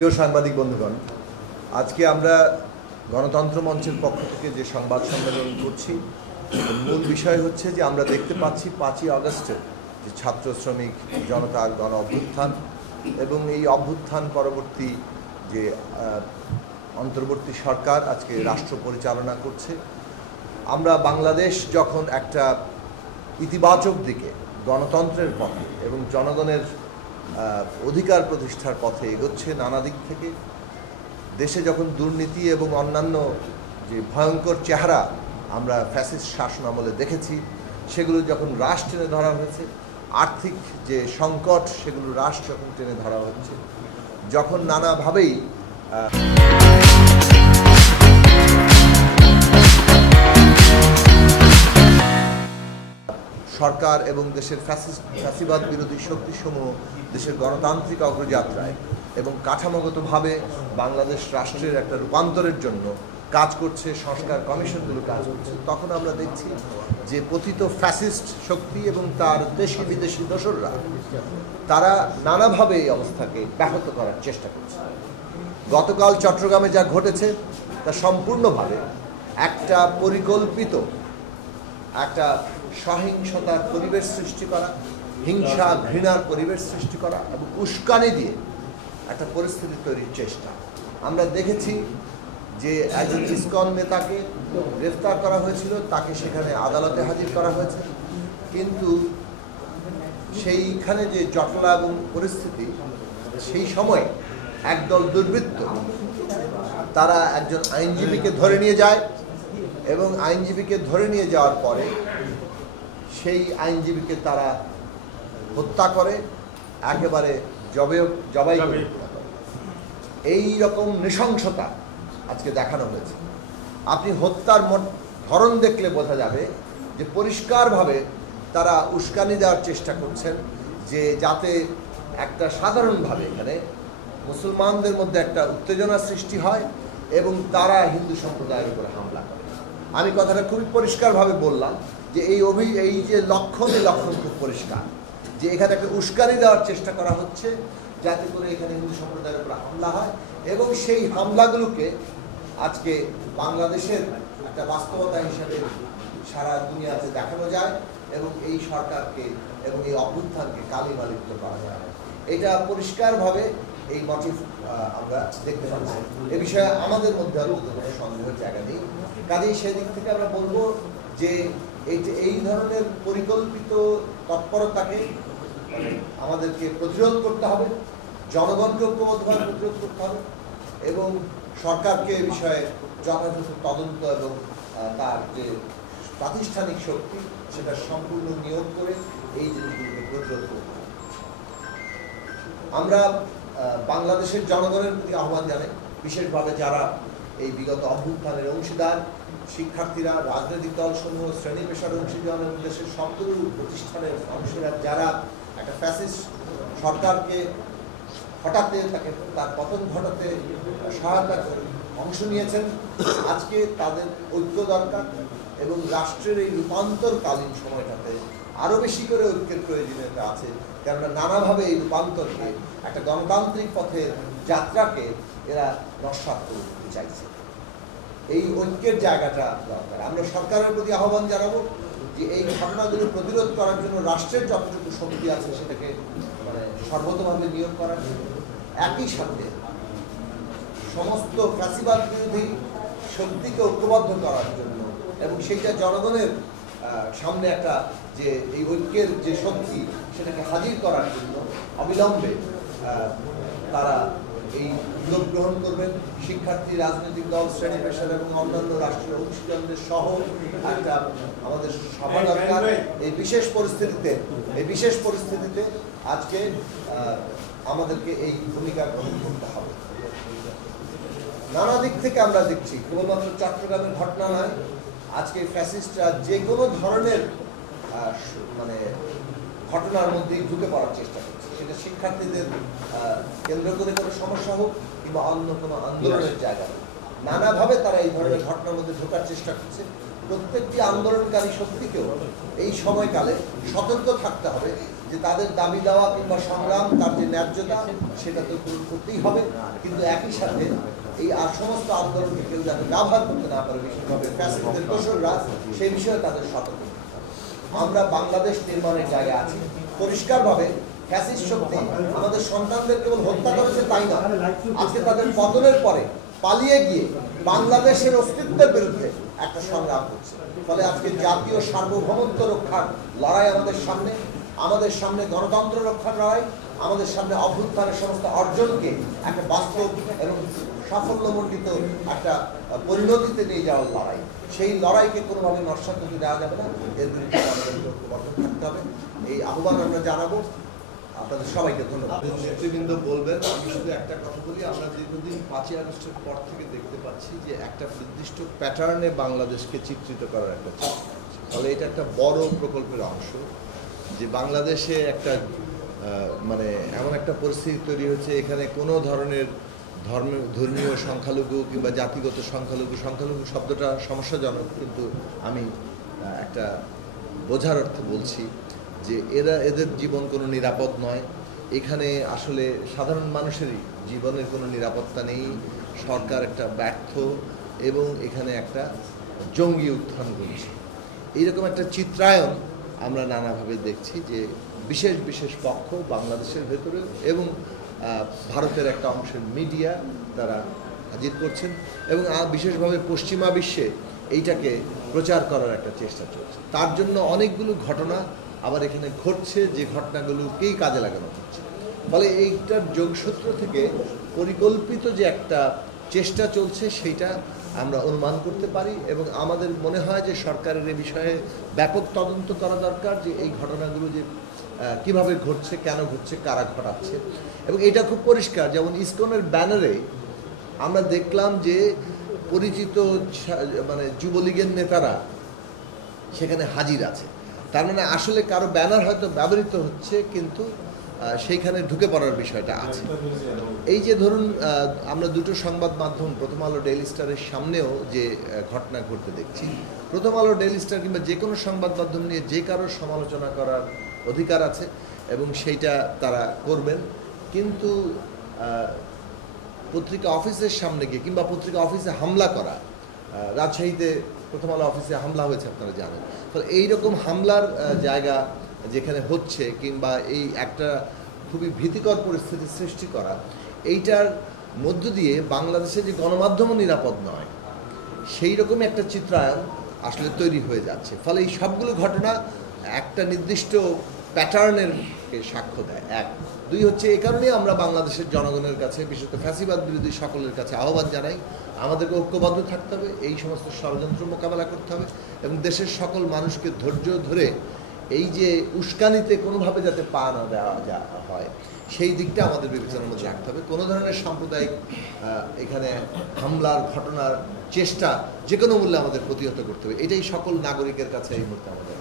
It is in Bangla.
প্রিয় সাংবাদিক বন্ধুগণ, আজকে আমরা গণতন্ত্র মঞ্চের পক্ষ থেকে যে সংবাদ সম্মেলন করছি, মূল বিষয় হচ্ছে যে আমরা দেখতে পাচ্ছি 5ই আগস্টের যে ছাত্র শ্রমিক জনতার গণ অভ্যুত্থান এবং এই অভ্যুত্থান পরবর্তী যে অন্তর্বর্তী সরকার আজকে রাষ্ট্র পরিচালনা করছে। আমরা বাংলাদেশ যখন একটা ইতিবাচক দিকে গণতন্ত্রের পথে এবং জনগণের অধিকার প্রতিষ্ঠার পথে এগোচ্ছে নানা দিক থেকে, দেশে যখন দুর্নীতি এবং অন্যান্য যে ভয়ঙ্কর চেহারা আমরা ফ্যাসিস্ট শাসন আমলে দেখেছি, সেগুলো যখন রাশ টেনে ধরা হয়েছে, আর্থিক যে সংকট সেগুলো রাশ যখন টেনে ধরা হচ্ছে, যখন নানাভাবেই সরকার এবং দেশের ফ্যাসিবাদ বিরোধী শক্তিসমূহ দেশের গণতান্ত্রিক অগ্রযাত্রায় এবং কাঠামোগতভাবে বাংলাদেশ রাষ্ট্রের একটা রূপান্তরের জন্য কাজ করছে, সংস্কার কমিশনগুলো কাজ করছে, তখন আমরা দেখছি যে পতিত ফ্যাসিস্ট শক্তি এবং তার দেশি বিদেশি দোসররা তারা নানাভাবে এই অবস্থাকে ব্যাহত করার চেষ্টা করছে। গতকাল চট্টগ্রামে যা ঘটেছে তা সম্পূর্ণভাবে একটা পরিকল্পিত একটা সহিংসতার পরিবেশ সৃষ্টি করা, হিংসা ঘৃণার পরিবেশ সৃষ্টি করা এবং উস্কানি দিয়ে একটা পরিস্থিতি তৈরির চেষ্টা। আমরা দেখেছি যে একজন ইসকন নেতাকে গ্রেফতার করা হয়েছিল, তাকে সেখানে আদালতে হাজির করা হয়েছে, কিন্তু সেইখানে যে জটলা এবং পরিস্থিতি, সেই সময় একদল দুর্বৃত্ত তারা একজন আইনজীবীকে ধরে নিয়ে যায় এবং আইনজীবীকে ধরে নিয়ে যাওয়ার পরে সেই আইনজীবীকে তারা হত্যা করে, একেবারে জবাই করে। এই রকম নৃশংসতা আজকে দেখানো হয়েছে। আপনি হত্যার ধরন দেখলে বোঝা যাবে যে পরিষ্কারভাবে তারা উস্কানি দেওয়ার চেষ্টা করছেন, যে যাতে একটা সাধারণভাবে এখানে মুসলমানদের মধ্যে একটা উত্তেজনা সৃষ্টি হয় এবং তারা হিন্দু সম্প্রদায়ের উপরে হামলা করে। আমি কথাটা খুবই পরিষ্কারভাবে বললাম যে এই যে লক্ষণ খুব পরিষ্কার, যে এখানে একটা উস্কানি দেওয়ার চেষ্টা করা হচ্ছে যাতে করে এখানে হিন্দু সম্প্রদায়ের উপর হামলা হয় এবং সেই হামলাগুলোকে আজকে বাংলাদেশের একটা বাস্তবতা হিসাবে সারা দুনিয়াতে দেখানো যায় এবং এই সরকারকে এবং এই অভ্যুত্থানকে কালিমালিপ্ত করা যায়। এটা পরিষ্কারভাবে এই মোটিভ আমরা দেখতে পাচ্ছি। এ বিষয়ে আমাদের মধ্যে আর কোনো সন্দেহের জায়গা নেই। কাজেই সেদিক থেকে আমরা বলবো যে এই ধরনের পরিকল্পিত তৎপরতাকে আমাদেরকে প্রতিরোধ করতে হবে, জনগণকে ঐক্যবদ্ধভাবে প্রতিরোধ করতে হবে এবং সরকারকে এ বিষয়ে যথাযথ তদন্ত এবং তার যে প্রাতিষ্ঠানিক শক্তি সেটা সম্পূর্ণ নিয়োগ করে এই জিনিসগুলোকে প্রতিরোধ করতে হবে। আমরা বাংলাদেশের জনগণের প্রতি আহ্বান জানাই, বিশেষভাবে যারা এই বিগত অভ্যুত্থানের অংশীদার, শিক্ষার্থীরা, রাজনৈতিক দলসমূহ, শ্রেণী পেশার অংশীদার এবং দেশের সবগুলো প্রতিষ্ঠানের অংশীদার যারা একটা ফ্যাসিস্ট সরকারকে হঠাতে তাকে তার পতন ঘটাতে সহায়তা অংশ নিয়েছেন, আজকে তাদের ঐক্য দরকার এবং রাষ্ট্রের এই রূপান্তরকালীন সময়টাতে আরও বেশি করে ঐক্যের প্রয়োজনীয়তা আছে, কেননা নানাভাবে এই রূপান্তরকে একটা গণতান্ত্রিক পথের যাত্রাকে এরা নস্যাৎ করতে চাইছে। এই ঐক্যের জায়গাটা দরকার। আমরা সরকারের প্রতি আহ্বান জানাবো যে এই ঘটনাগুলো প্রতিরোধ করার জন্য রাষ্ট্রের যতটুকু শক্তি আছে সেটাকে সর্বতভাবে নিয়োগ করার জন্য, একই সাথে সমস্ত ফ্যাসিবাদ বিরোধী শক্তিকে ঐক্যবদ্ধ করার জন্য এবং সেইটা জনগণের সামনে একটা যে এই ঐক্যের যে শক্তি সেটাকে হাজির করার জন্য অবিলম্বে তারা এই উদ্যোগ গ্রহণ করবেন। শিক্ষার্থী, রাজনৈতিক দল, শ্রেণী পেশার এবং অন্যান্য রাষ্ট্রীয় অংশীদারদের সহ একটা আমাদের সভা দরকার। এই বিশেষ পরিস্থিতিতে আজকে আমাদেরকে এই ভূমিকা গ্রহণ করতে হবে। নানা দিক থেকে আমরা দেখছি, কেবলমাত্র চট্টগ্রামের ঘটনা নয়, আজকে ফ্যাসিস্টরা যে কোনো ধরনের ঘটনার মধ্যেই ঢুকে পড়ার চেষ্টা করছে, সেটা শিক্ষার্থীদের কেন্দ্র করে কোনো সমস্যা হোক কিংবা অন্য কোনো আন্দোলনের জায়গা হোক, নানাভাবে তারা এই ধরনের ঘটনার মধ্যে ঢোকার চেষ্টা করছে। প্রত্যেকটি আন্দোলনকারী শক্তিকেও এই সময়কালে সতর্ক থাকতে হবে যে তাদের দাবি দেওয়া কিংবা সংগ্রাম, তার যে ন্যায্যতা সেটা তো পূরণ করতেই হবে, কিন্তু একই সাথে এই আর সমস্ত আন্দোলনকে কেউ যাতে ব্যবহার করতে না পারে, বিশেষভাবে ফ্যাসিস্টদের দোসররা, সেই বিষয়ে তাদের সতর্ক। আমরা বাংলাদেশ নির্মাণের জায়গায় আছি পরিষ্কারভাবে। ফ্যাসিস্ট শক্তি আমাদের সন্তানদের কেবল হত্যা করেছে তাই না, আজকে তাদের পতনের পরে পালিয়ে গিয়ে বাংলাদেশের অস্তিত্বের বিরুদ্ধে একটা সংগ্রাম করছে। ফলে আজকে জাতীয় সার্বভৌমত্ব রক্ষার লড়াই আমাদের সামনে গণতন্ত্র রক্ষার লড়াই, আমাদের সামনে অভ্যুত্থানের সমস্ত অর্জনকে একটা বাস্তব এবং সাফল্যমণ্ডিত একটা পরিণতিতে নিয়ে যাওয়ার লড়াই। সেই লড়াইকে কোনোভাবে নস্যাৎ করতে দেওয়া যাবে না, এর বিরুদ্ধে আমাদের ঐক্যবদ্ধ থাকতে হবে। এই আহ্বান আমরা জানাবো। আপনাদের সবাইকে ধন্যবাদ। নেতৃবৃন্দ বলবেন, আমি শুধু একটা কথা বলি, আমরা দীর্ঘদিন 5ই আগস্টের পর থেকে দেখতে পাচ্ছি যে একটা নির্দিষ্ট প্যাটার্নে বাংলাদেশকে চিত্রিত করার একটা চেষ্টা, ফলে এটা একটা বড় প্রকল্পের অংশ যে বাংলাদেশে একটা মানে এমন একটা পরিস্থিতি তৈরি হচ্ছে, এখানে কোনো ধরনের ধর্মীয় সংখ্যালঘু কিংবা জাতিগত সংখ্যালঘু শব্দটা সমস্যাজনক, কিন্তু আমি একটা বোঝার অর্থে বলছি যে এদের জীবন কোনো নিরাপদ নয়। এখানে আসলে সাধারণ মানুষেরই জীবনের কোনো নিরাপত্তা নেই। সরকার একটা ব্যর্থ এবং এখানে একটা জঙ্গি উত্থান ঘটছে। এইরকম একটা চিত্রায়ন আমরা নানাভাবে দেখছি যে বিশেষ পক্ষ বাংলাদেশের ভেতরে এবং ভারতের একটা অংশের মিডিয়া তারা হাজির করছেন এবং বিশেষভাবে পশ্চিমা বিশ্বে এইটাকে প্রচার করার একটা চেষ্টা চলছে। তার জন্য অনেকগুলো ঘটনা আবার এখানে ঘটছে, যে ঘটনাগুলোকেই কাজে লাগানো হচ্ছে। ফলে এইটার যোগসূত্র থেকে পরিকল্পিত যে একটা চেষ্টা চলছে সেইটা আমরা অনুমান করতে পারি এবং আমাদের মনে হয় যে সরকারের এ বিষয়ে ব্যাপক তদন্ত করা দরকার, যে এই ঘটনাগুলো যে কিভাবে ঘটছে, কেন ঘটছে, কারা ঘটাচ্ছে। এবং এটা খুব পরিষ্কার, যেমন ইসকনের ব্যানারে আমরা দেখলাম যে পরিচিত মানে যুবলীগের নেতারা সেখানে হাজির আছে। তার মানে আসলে কারো ব্যানার হয়তো ব্যবহৃত হচ্ছে, কিন্তু সেইখানে ঢুকে পড়ার বিষয়টা আছে। এই যে ধরুন আমরা দুটো সংবাদ মাধ্যম, প্রথম আলো, ডেইলি স্টারের সামনেও যে ঘটনা ঘটতে দেখছি, প্রথম আলো, ডেইলি স্টার কিংবা যে কোনো সংবাদ মাধ্যম নিয়ে যে কারোর সমালোচনা করার অধিকার আছে এবং সেইটা তারা করবেন, কিন্তু পত্রিকা অফিসের সামনে গিয়ে কিংবা পত্রিকা অফিসে হামলা করা, রাজশাহীতে প্রথম আলো অফিসে হামলা হয়েছে আপনারা জানেন। তো এইরকম হামলার জায়গা যেখানে হচ্ছে কিংবা এই একটা খুবই ভীতিকর পরিস্থিতি সৃষ্টি করা, এইটার মধ্য দিয়ে বাংলাদেশে যে গণমাধ্যমও নিরাপদ নয়, সেই রকমই একটা চিত্রায়ন আসলে তৈরি হয়ে যাচ্ছে। ফলে এই সবগুলো ঘটনা একটা নির্দিষ্ট প্যাটার্নের সাক্ষ্য দেয়। এক, দুই হচ্ছে এই কারণেই আমরা বাংলাদেশের জনগণের কাছে, বিশেষত ফ্যাসিবাদ বিরোধী সকলের কাছে আহ্বান জানাই, আমাদেরকে ঐক্যবদ্ধ থাকতে হবে, এই সমস্ত ষড়যন্ত্র মোকাবেলা করতে হবে এবং দেশের সকল মানুষকে ধৈর্য ধরে এই যে উস্কানিতে কোনোভাবে যাতে পা না দেওয়া হয় সেই দিকটা আমাদের বিবেচনার মধ্যে রাখতে হবে। কোনো ধরনের সাম্প্রদায়িক এখানে হামলার ঘটনার চেষ্টা যে কোনো মূল্যে আমাদের প্রতিহত করতে হবে, এটাই সকল নাগরিকের কাছে এই মুহূর্তে আমাদের।